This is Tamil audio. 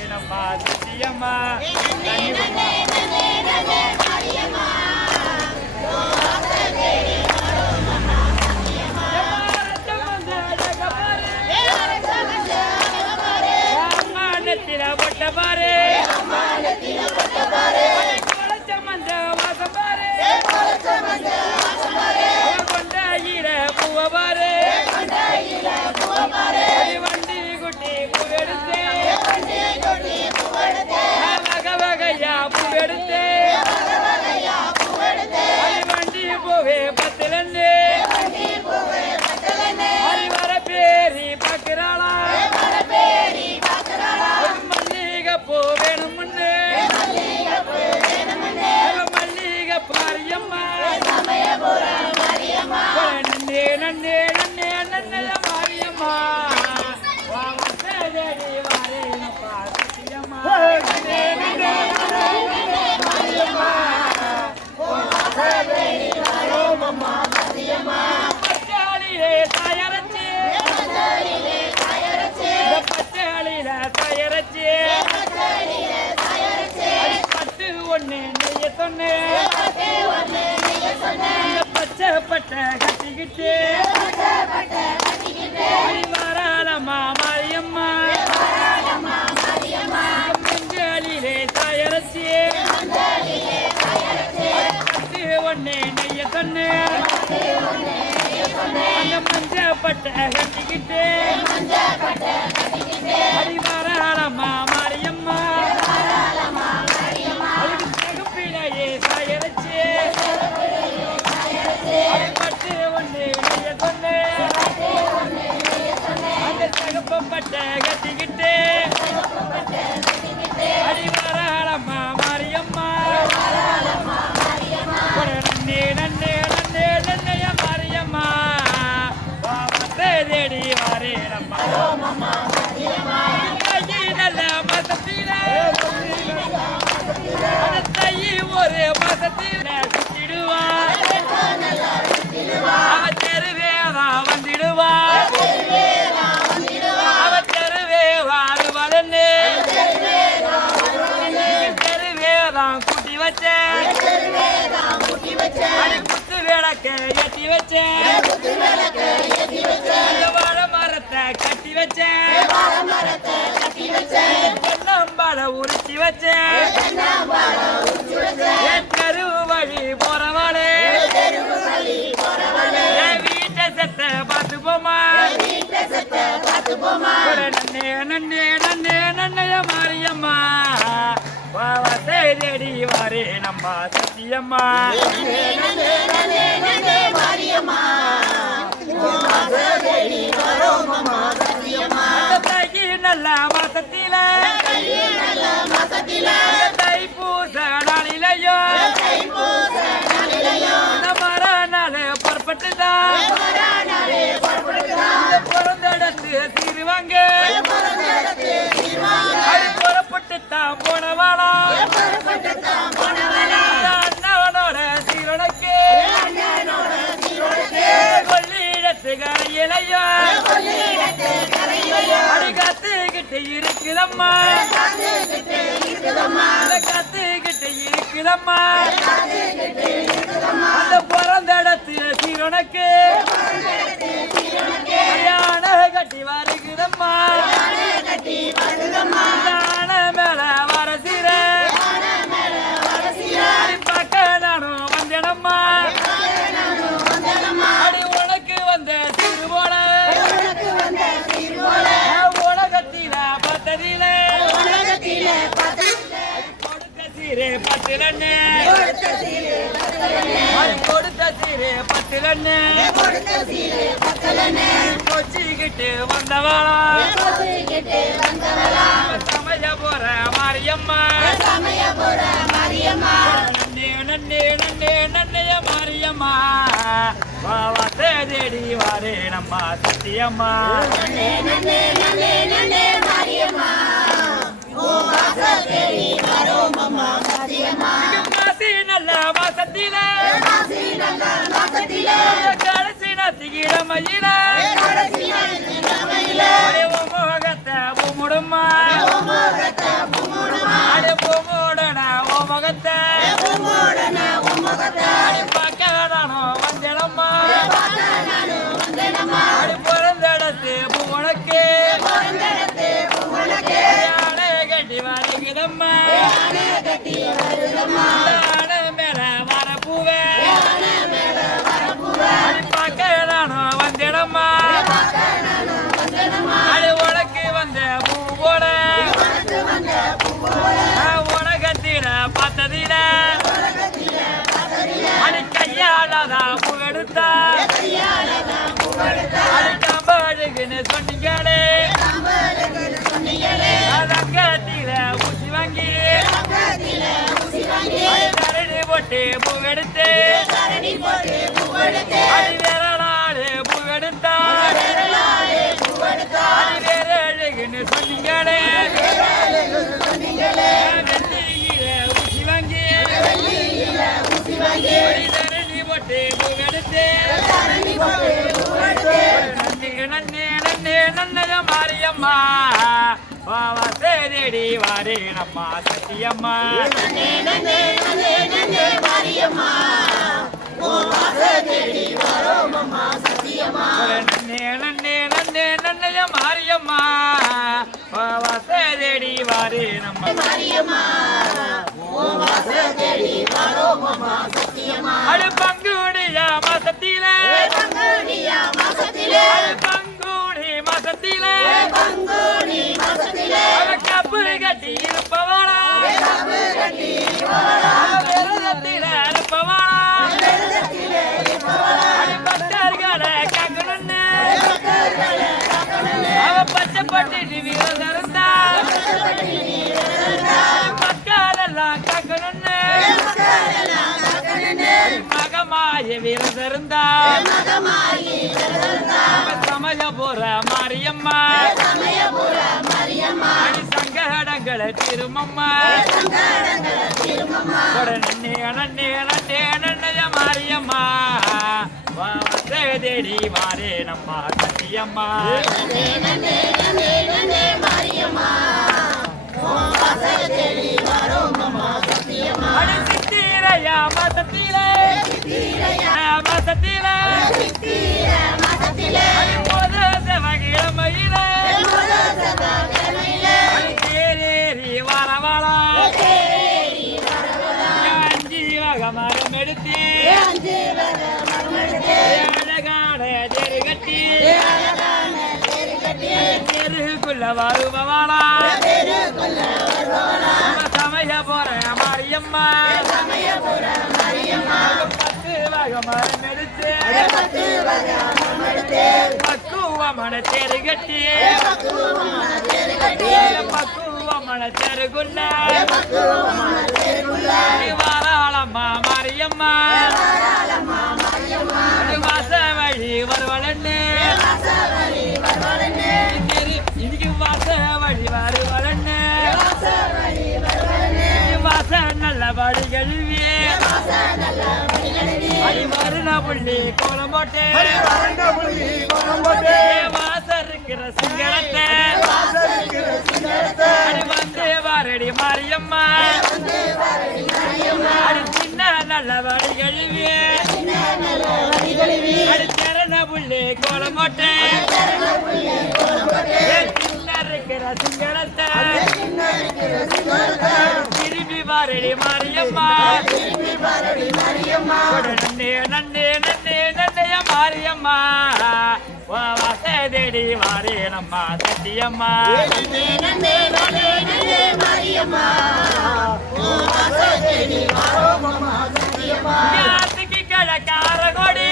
வேணம்மா சத்தியம்மா பாரு ஒண்ணு நெய்ய சொன்னேன் பச்சை பட்டை கட்டிக்கிட்டு. வராளம்மா மாரியம்மா. மஞ்சளிலே தாயரசி. பத்து ஒண்ணு வச்சேன். அந்த வாழை மரத்தை கட்டி வச்சேன் தென்னம்பால உரிச்சி வச்சேன் நம்ம சத்தியம்மா. அந்த தாய்க்கு நல்ல மாசத்தில தைப்பூச காத்துக்கிட்டு இருக்குதம்மா. காத்துக்கிட்டு இருக்குதம்மா. அந்த பிறந்த இடத்து சீரனுக்கு பத்திரண்ணே கொச்சிக்கிட்டு வந்தவாளா. சமைய போற மாரியம்மா. நன்னே நன்னே நன்னே நன்னைய மாரியம்மா. பாவத்தை தேடி வாரே நம்ம சத்தியம்மா. மாசி நல்ல மாசத்தில கடைசி நத்திகிட மயில. முகத்தை முடுமா அடி பூமூடனா ஓ முகத்தை. அடி பக்கடானோ வந்தனம்மா. அடி பிறந்தடத்து பூவனுக்கு யானை கட்டி வருகிறம்மா. போட்டு பூ எடுத்து அடி விரலாடு பூ எடுத்தா வேற அழகுன்னு சொன்னீங்களே தரணி போட்டு நன்னே நன்னே நன்னே மாரியம்மா. வாவா சேரடி வாரே நம்மா சத்தியம்மா. மாரியம்மா நன்னே நன்னே நன்னே நன்னைய மாரியம்மா. வாவா சேரடி வாரே நம்ம மாரியம்மா அடு பங்குடியா மாசத்தில பங்குடியா மகமாய விரதம் இருந்தா சமயபுர மாரியம்மா. அடி சங்கடங்களை திருமம்மா. நன்னே நன்னே நன்னே நன்னைய மாரியம்மா. வந்தே தேடி வாரே நம்ம சத்தியம்மா அடி சித்திரையா மாசத்திலே மாசத்திலே சத்தியம்மா போத செவகிழமையிலே வக மரம் எடுத்து அழகான தெரு கட்டி. தெருக்குள்ள மாரியம்மா பத்து வக மரம் எடுத்து பக்குவமான தெரு கட்டி பக்குவமான தெருக்குள்ள வாராளம்மா மாரியம்மா. வாச வழி வருவலன்னு இன்னைக்கு வாசவழி வருவலன்னு வாச நல்ல வழி கழுவி மருண புள்ளி கோலம் போட்டு. வாச இருக்கிற சிங்களத்தை அடி வந்து வாரடி மாரியம்மா. சின்ன நல்ல வழி கழுவி திறன புள்ளி கோலம் போட்டு. சின்ன இருக்கிற சிங்களத்தை திரும்பி வாரடி மாரியம்மா. நன்னே நன்னே நன்னே நன்னைய மாரியம்மா. வசதேடி வாரே நம்ம சத்தியம்மா மாரியம்மா யாத்துக்கு கிழக்கார கொடி